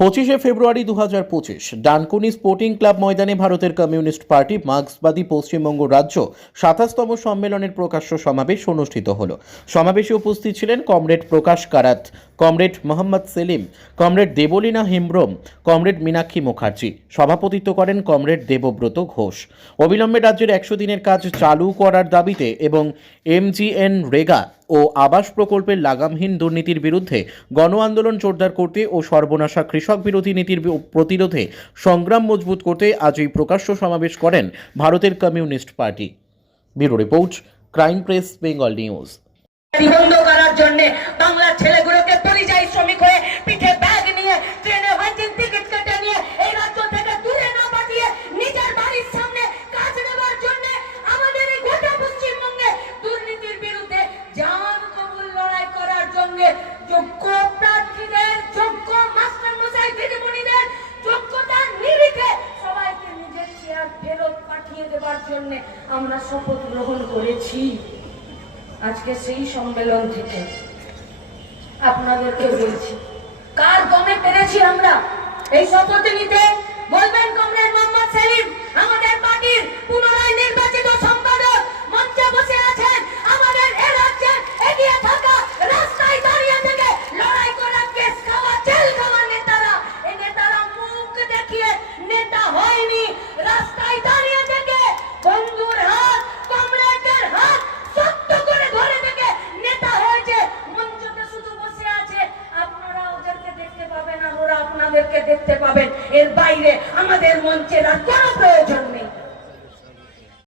25 ফেব্রুয়ারি 2025 Dankuni sporting club ময়দানে ভারতের communist party মার্ক্সবাদী Paschimbanga রাজ্য 27তম সম্মেলনের প্রকাশ্য সমাবেশ অনুষ্ঠিত হলো। সমাবেশে উপস্থিত ছিলেন comrade Prakash Karat, comrade Mohammed Salim, comrade Debolina Hembram, comrade Minakshi Mukherjee. সভাপতিত্ব করেন কমরেড দেবব্রত ঘোষ। অবিলম্বে রাজ্যের 100 দিনের কাজ চালু করার দাবিতে এবং এমজিএন রেগা ও আবাস প্রকল্পের লাগামহীন দুর্নীতির বিরুদ্ধে গণ আন্দোলন জোরদার করতে ও সর্বনাশা কৃষক বিরোধী নীতির প্রতিরোধে সংগ্রাম মজবুত করতে আজ এই প্রকাশ্য সমাবেশ করেন ভারতের communist party. Bureau report, crime press, Bengal news. বন্ধ করার জন্য বাংলার ছেলেগুলোকে পরিযায়ী শ্রমিক হয়ে পিঠে ব্যাগ নিয়ে ট্রেনে ওয়েটিং টিকিট কেটে নিয়ে এই রাজ্য থেকে দূরে না পাঠিয়ে নিজের বাড়ির সামনে কাজ নেবার জন্য আমাদের এই গোটা পশ্চিমবঙ্গে দুর্নীতির বিরুদ্ধে জান কবুল লড়াই করার জন্য যোগ্য প্রার্থীদের, যোগ্য মাস্টার মশাই দিদিমণিদের যোগ্যতার নিরিখে সবাইকে নিজের চেয়ার ফেরত পাঠিয়ে দেবার জন্য আমরা শপথ গ্রহণ করেছি। আজকে সেই সম্মেলন থেকে আপনাদেরকে বলছি, কার দমে পেরেছি আমরা এই শপথ নিতে? বলবেন কমরেড মোহাম্মদ সেলিম, আমাদের পার্টির পুনরায় নির্বাচিত সম্পাদক, মঞ্চে বসে আছেন। আমাদের এ রাজ্যে এগিয়ে থাকা, রাস্তায় দাঁড়িয়ে থেকে লড়াই করা, কেস খাওয়া, জেল খাওয়া নেতারা, এই নেতারা মুখ দেখিয়ে নেতা হয়নি, রাস্তায় দাঁড়িয়ে থেকে বন্ধুর হাত, কমরেডের হাত শক্ত করে ধরে থেকে নেতা হয়েছে। মঞ্চতে শুধু বসে আছে, আপনারা ওদেরকে দেখতে পাবেন আর ওরা আপনাদেরকে দেখতে পাবেন। এর বাইরে আমাদের মঞ্চের আর